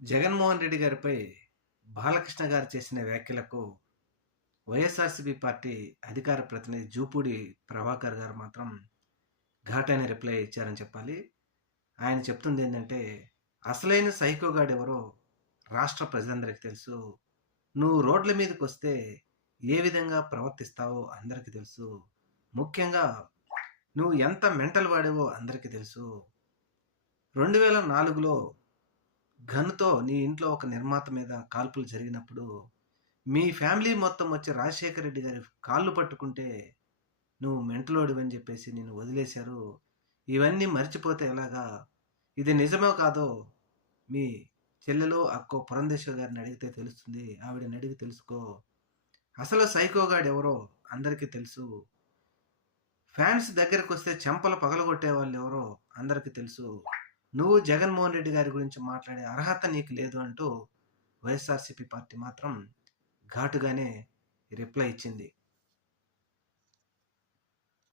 జగన్మోహన్ రెడ్డి గారిపై బాలకృష్ణ గారు చేసిన వ్యాఖ్యలకు వైఎస్ఆర్సీపీ పార్టీ అధికార ప్రతినిధి జూపూడి ప్రభాకర్ గారు మాత్రం ఘాటైన రిప్లై ఇచ్చారని చెప్పాలి. ఆయన చెప్తుంది ఏంటంటే, అసలైన సైకోగాడెవరో రాష్ట్ర ప్రజలందరికీ తెలుసు. నువ్వు రోడ్ల మీదకొస్తే ఏ విధంగా ప్రవర్తిస్తావో అందరికీ తెలుసు. ముఖ్యంగా నువ్వు ఎంత మెంటల్ వాడివో అందరికీ తెలుసు. 2004లో గన్‌తో నీ ఇంట్లో ఒక నిర్మాత మీద కాల్పులు జరిగినప్పుడు, మీ ఫ్యామిలీ మొత్తం వచ్చి రాజశేఖర రెడ్డి గారి కాళ్ళు పట్టుకుంటే, నువ్వు మెంటలోడివని జెప్పేసి నిన్ను వదిలేశారు. ఇవన్నీ మర్చిపోతే ఎలాగా? ఇది నిజమో కాదో మీ చెల్లెలో, అక్కో పురంధేశ్వరి గారిని అడిగితే తెలుస్తుంది. ఆవిడని అడిగి తెలుసుకో. అసలు సైకోగాడెవరో అందరికీ తెలుసు. ఫ్యాన్స్ దగ్గరకొస్తే చెంపలు పగలగొట్టే వాళ్ళెవరో అందరికీ తెలుసు. నువ్వు జగన్మోహన్ రెడ్డి గారి గురించి మాట్లాడే అర్హత నీకు లేదు అంటూ వైఎస్ఆర్సీపీ పార్టీ మాత్రం ఘాటుగానే రిప్లై ఇచ్చింది.